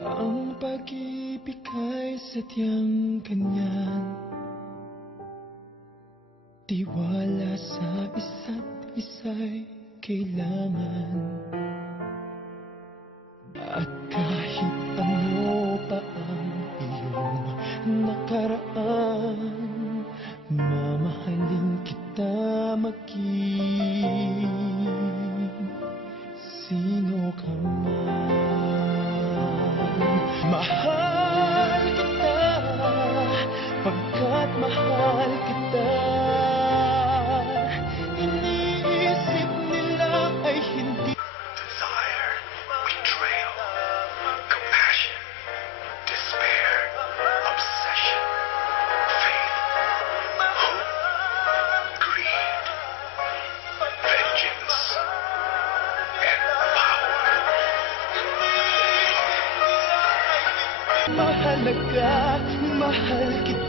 Ang pag-ibig ay sadyang ganyan, tiwala sa isa't isa'y kailangan. At kahit ano pa ang iyong nakaraan, mamahalin kita maging sino ka man. Mahal kita, pagkat mahal kita. Iniisip nila ay hindi. Desire, betrayal, compassion, despair, obsession, faith, hope, greed, vengeance, and power. Mahalaga, mahal kita.